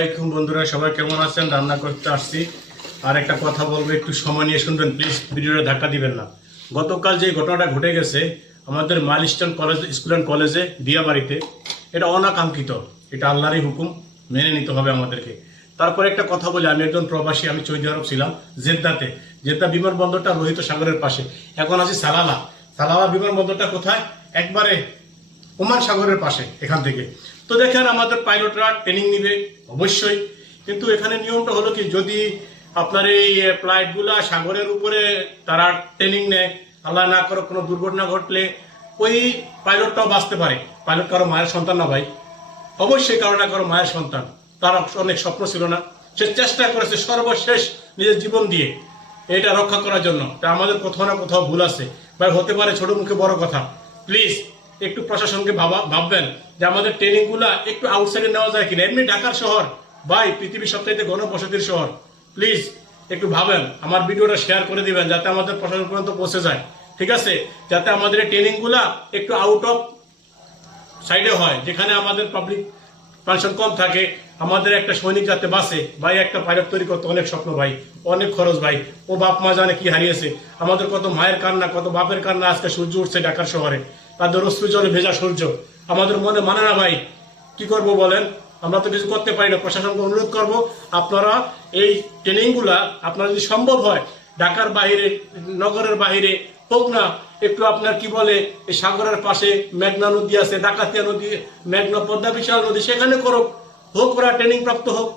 আসসালামাইকুম বন্ধুরা, সবাই কেমন আছেন? রান্না করতে আসছি আর একটা কথা বলবো, একটু সময় নিয়ে শুনবেন প্লিজ, ভিডিওটা ধাক্কা দিবেন না। গতকাল যে ঘটনাটা ঘটে গেছে আমাদের মাইলস্টোন কলেজ স্কুল অ্যান্ড কলেজে দিয়াবাড়িতে, এটা অনাকাঙ্ক্ষিত, এটা আল্লাহরই হুকুম, মেনে নিতে হবে আমাদেরকে। তারপরে একটা কথা বলি, আমি একজন প্রবাসী, আমি সৌদি আরব ছিলাম জেদ্দাতে। জেদ্দা বিমানবন্দরটা লোহিত সাগরের পাশে, এখন আছি সালালা। সালালা বিমানবন্দরটা কোথায়? একবারে ওমান সাগরের পাশে এখান থেকে। তো দেখেন আমাদের পাইলটরা ট্রেনিং নিবে অবশ্যই, কিন্তু এখানে নিয়মটা হলো কি, যদি আপনার এই ফ্লাইটগুলা সাগরের উপরে তারা ট্রেনিং নেয়, আল্লাহ না করে কোনো দুর্ঘটনা ঘটলে ওই পাইলটটাও বাঁচতে পারে। পাইলট কারো মায়ের সন্তান না ভাই, অবশ্যই কারো না কারো মায়ের সন্তান। তার অনেক স্বপ্ন ছিল না, সে চেষ্টা করেছে সর্বশেষ নিজের জীবন দিয়ে এটা রক্ষা করার জন্য। তা আমাদের কোথাও না কোথাও ভুল আছে ভাই, হতে পারে ছোট মুখে বড় কথা। প্লিজ একটু প্রশাসনকে ভাববেন যে আমাদের ট্রেনিং গুলা একটু আউটসাইডে নেওয়া যায় কিনা। এমনি ঢাকার শহর ভাই, পৃথিবীর সবচাইতে ঘনবসতির শহর। প্লিজ একটু ভাবেন, আমার ভিডিওটা শেয়ার করে দিবেন যাতে আমাদের প্রশাসন পর্যন্ত পৌঁছে যায়, ঠিক আছে? যাতে আমাদের এই ট্রেনিং গুলা একটু আউট অফ সাইডে হয়, যেখানে আমাদের পাবলিক পার্সন কম থাকে, আমাদের একটা সৈনিক যাতে বাঁচে। ভাই একটা পাইলট তৈরি করতে অনেক স্বপ্ন ভাই, অনেক খরচ ভাই। ও বাপ মা জানে কি হারিয়েছে, আমাদের কত মায়ের কান্না, কত বাপের কান্না, আজকে সূর্য উঠছে ঢাকার শহরে, তাদের অশ্রু জলে ভেজা সূর্য। আমাদের মনে মানে না ভাই, কি করব বলেন? আমরা তো কিছু করতে পারি না। প্রশাসনকে অনুরোধ করব, আপনারা এই ট্রেনিং গুলা আপনারা যদি সম্ভব হয় ঢাকার বাহিরে, নগরের বাহিরে হোক না, একটু আপনার কি বলে এই সাগরের পাশে মেঘনা নদী আছে, ডাকাতিয়া নদী, মেঘনা পদ্মা বিশাল নদী, সেখানে করুক, হোক ওরা ট্রেনিং প্রাপ্ত হোক।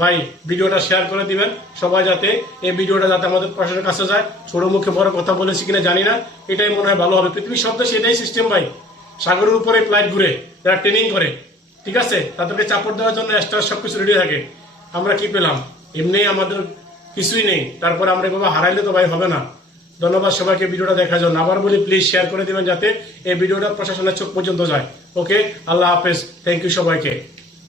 ভাই ভিডিওটা শেয়ার করে দিবেন সবাই, যাতে এই ভিডিওটা যাতে আমাদের প্রশাসনের কাছে যায়। ছোট মুখে বড় কথা বলেছি কিনা জানি না, এটাই মনে হয় ভালো হবে। পৃথিবীর সব দেশে এটাই সিস্টেম ভাই, সাগরের উপরে ফ্লাইট ঘুরে যারা ট্রেনিং করে, ঠিক আছে? তাদেরকে চাপড় দেওয়ার জন্য এক্সট্রা সবকিছু রেডি থাকে। আমরা কি পেলাম? এমনি আমাদের কিছুই নেই, তারপরে আমরা এভাবে হারাইলে তো ভাই হবে না। ধন্যবাদ সবাইকে ভিডিওটা দেখার জন্য। আবার বলি প্লিজ শেয়ার করে দিবেন যাতে এই ভিডিওটা প্রশাসনের চোখ পর্যন্ত যায়। ওকে, আল্লাহ হাফেজ, থ্যাংক ইউ সবাইকে।